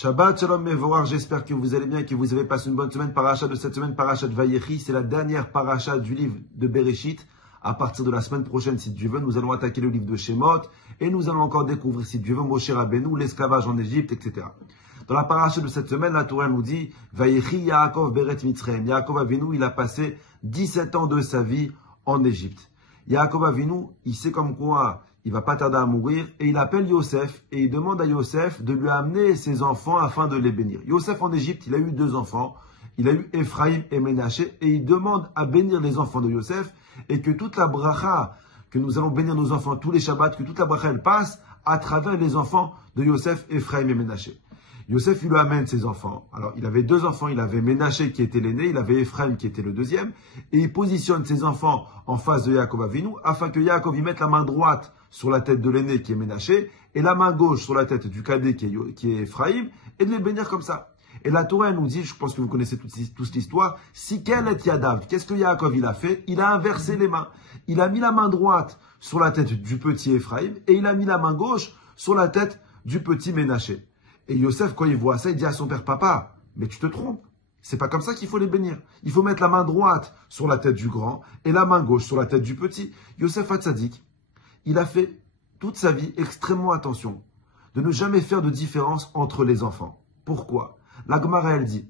Shabbat Shalom Mevorach, j'espère que vous allez bien, que vous avez passé une bonne semaine. Paracha de cette semaine, Paracha de Vayechi, c'est la dernière paracha du livre de Bereshit. À partir de la semaine prochaine, si Dieu veut, nous allons attaquer le livre de Shemot et nous allons encore découvrir, si Dieu veut, Moshe Rabbeinu, l'esclavage en Égypte, etc. Dans la paracha de cette semaine, la Torah nous dit Vayechi Yaakov Beret Mitzrayim. Yaakov Avinu, il a passé 17 ans de sa vie en Égypte. Yaakov Avinu, il sait comme quoi il va pas tarder à mourir, et il appelle Yosef, et il demande à Yosef de lui amener ses enfants afin de les bénir. Yosef en Égypte, il a eu 2 enfants, il a eu Ephraim et Ménaché, et il demande à bénir les enfants de Yosef, et que toute la bracha, que nous allons bénir nos enfants tous les Shabbats, que toute la bracha, elle passe à travers les enfants de Yosef, Ephraim et Ménaché. Yosef, il lui amène ses enfants. Alors, il avait 2 enfants. Il avait Ménaché qui était l'aîné, il avait Ephraim qui était le deuxième. Et il positionne ses enfants en face de Yaakov Avinu, afin que Yaakov y mette la main droite sur la tête de l'aîné qui est Ménaché, et la main gauche sur la tête du cadet qui est Ephraim, et de les bénir comme ça. Et la Torah nous dit, je pense que vous connaissez tous l'histoire, Sikel et Yadav. Qu'est-ce que Yaakov il a fait? Il a inversé les mains. Il a mis la main droite sur la tête du petit Ephraim, et il a mis la main gauche sur la tête du petit Ménaché. Et Yosef, quand il voit ça, il dit à son père, papa, mais tu te trompes. C'est pas comme ça qu'il faut les bénir. Il faut mettre la main droite sur la tête du grand et la main gauche sur la tête du petit. Yosef Hatzadik, il a fait toute sa vie extrêmement attention de ne jamais faire de différence entre les enfants. Pourquoi? La Gemara, elle dit,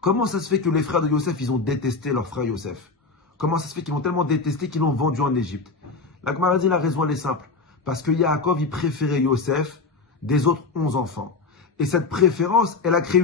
comment ça se fait que les frères de Yosef, ils ont détesté leur frère Yosef? Comment ça se fait qu'ils l'ont tellement détesté qu'ils l'ont vendu en Égypte? La Gemara dit, la raison, elle est simple. Parce que Yaakov, il préférait Yosef des autres 11 enfants. Et cette préférence, elle a créé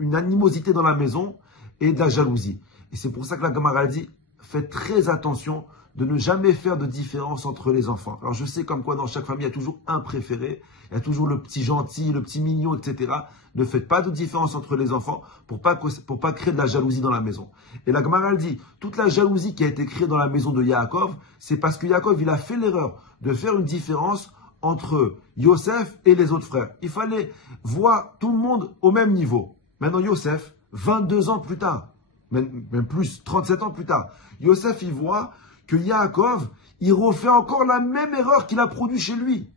une animosité dans la maison et de la jalousie. Et c'est pour ça que la Gemara dit, faites très attention de ne jamais faire de différence entre les enfants. Alors je sais comme quoi dans chaque famille, il y a toujours un préféré, il y a toujours le petit gentil, le petit mignon, etc. Ne faites pas de différence entre les enfants pour pas créer de la jalousie dans la maison. Et la Gemara dit, toute la jalousie qui a été créée dans la maison de Yaakov, c'est parce que Yaakov, il a fait l'erreur de faire une différence entre Yosef et les autres frères. Il fallait voir tout le monde au même niveau. Maintenant, Yosef, 22 ans plus tard, même plus, 37 ans plus tard, Yosef, il voit que Yaakov, il refait encore la même erreur qu'il a produit chez lui.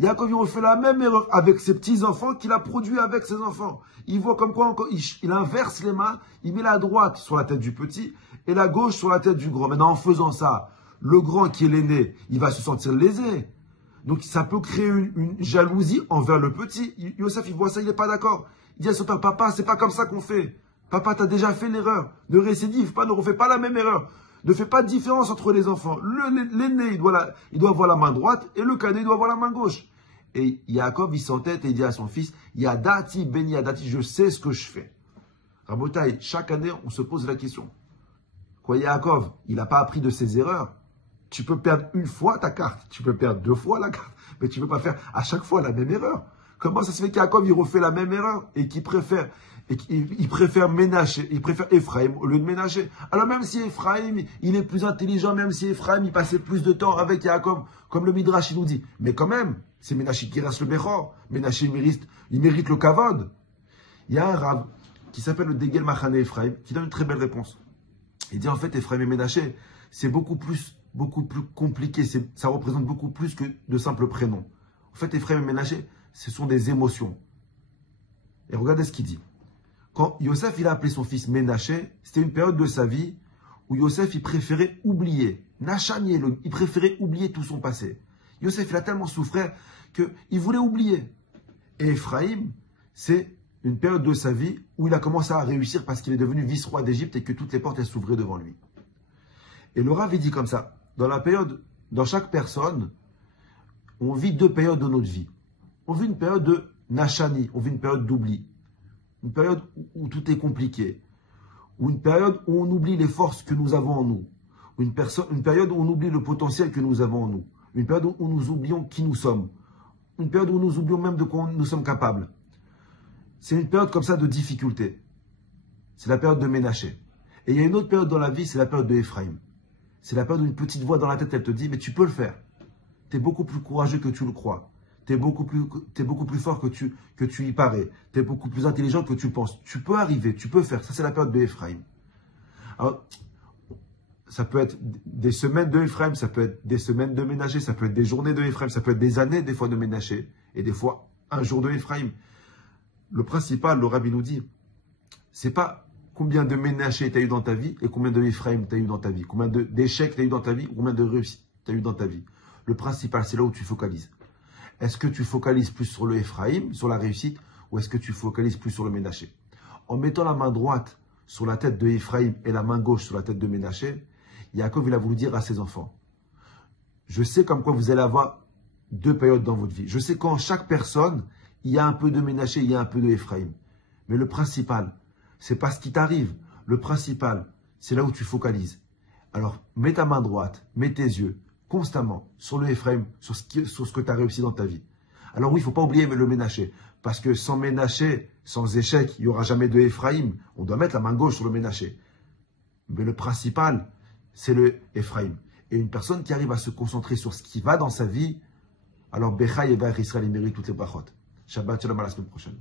Yaakov, il refait la même erreur avec ses petits-enfants qu'il a produit avec ses enfants. Il voit comme quoi encore, il inverse les mains, il met la droite sur la tête du petit et la gauche sur la tête du grand. Maintenant, en faisant ça, le grand qui est l'aîné, il va se sentir lésé. Donc, ça peut créer une jalousie envers le petit. Yosef, il voit ça, il n'est pas d'accord. Il dit à son père, papa, c'est pas comme ça qu'on fait. Papa, tu as déjà fait l'erreur. Ne récidive pas, ne refais pas la même erreur. Ne fais pas de différence entre les enfants. L'aîné, il doit avoir la main droite et le cadet, il doit avoir la main gauche. Et Yaakov, il s'entête et il dit à son fils, Yadati ben Yadati, je sais ce que je fais. Rabotaï, chaque année, on se pose la question. Quoi, Yaakov, il n'a pas appris de ses erreurs. Tu peux perdre une fois ta carte, tu peux perdre 2 fois la carte, mais tu ne peux pas faire à chaque fois la même erreur. Comment ça se fait qu'Yaakov, il refait la même erreur et qu'il préfère, Ménaché, il préfère Ephraim au lieu de Ménaché. Alors même si Ephraim, il est plus intelligent, même si Ephraim, il passait plus de temps avec Yaakov, comme le Midrash, il nous dit. Mais quand même, c'est Ménaché qui reste le Bechor. Ménaché, il mérite le Kavod. Il y a un rab qui s'appelle le Degel Machane Ephraim, qui donne une très belle réponse. Il dit en fait, Ephraim et Ménaché, c'est beaucoup plus compliqué, ça représente beaucoup plus que de simples prénoms. En fait, Ephraim et Ménaché, ce sont des émotions. Et regardez ce qu'il dit. Quand Yosef, il a appelé son fils Ménaché, c'était une période de sa vie où Yosef, il préférait oublier. Nachaniel, il préférait oublier tout son passé. Yosef, il a tellement souffert qu'il voulait oublier. Et Ephraim, c'est une période de sa vie où il a commencé à réussir parce qu'il est devenu vice-roi d'Égypte et que toutes les portes s'ouvraient devant lui. Et le Rav, il dit comme ça, dans chaque personne, on vit 2 périodes de notre vie. On vit une période de Nachani, on vit une période d'oubli. Une période où tout est compliqué. Ou une période où on oublie les forces que nous avons en nous. Ou une période où on oublie le potentiel que nous avons en nous. Une période où nous oublions qui nous sommes. Une période où nous oublions même de quoi nous sommes capables. C'est une période comme ça de difficulté. C'est la période de Ménaché. Et il y a une autre période dans la vie, c'est la période de Ephraim. C'est la période où une petite voix dans la tête, elle te dit, mais tu peux le faire. Tu es beaucoup plus courageux que tu le crois. Tu es beaucoup plus fort que tu y parais. Tu es beaucoup plus intelligent que tu penses. Tu peux arriver, tu peux faire. Ça, c'est la période de Ephraim. Alors, ça peut être des semaines de Ephraim, ça peut être des semaines de Ménaché, ça peut être des journées de Ephraim, ça peut être des années, des fois de Ménaché, et des fois un jour de Ephraim. Le principal, le Rabbi nous dit, c'est pas combien de Ménaché tu as eu dans ta vie et combien de Ephraim tu as eu dans ta vie, combien d'échecs tu as eu dans ta vie ou combien de réussites tu as eu dans ta vie. Le principal, c'est là où tu focalises. Est-ce que tu focalises plus sur le Ephraim, sur la réussite, ou est-ce que tu focalises plus sur le Ménaché? En mettant la main droite sur la tête de Ephraim et la main gauche sur la tête de Ménaché, Yaakov, il a voulu dire à ses enfants, je sais comme quoi vous allez avoir deux périodes dans votre vie. Je sais qu'en chaque personne, il y a un peu de Ménaché, il y a un peu de Ephraim. Mais le principal, c'est pas ce qui t'arrive. Le principal, c'est là où tu focalises. Alors, mets ta main droite, mets tes yeux constamment sur le Ephraim, sur ce que tu as réussi dans ta vie. Alors oui, il ne faut pas oublier le Ménaché. Parce que sans Ménaché, sans échec, il n'y aura jamais de Ephraim. On doit mettre la main gauche sur le Ménaché. Mais le principal, c'est le Ephraim. Et une personne qui arrive à se concentrer sur ce qui va dans sa vie, alors Becha et Israël, il mérite toutes les brachot. Shabbat shalom, à la semaine prochaine.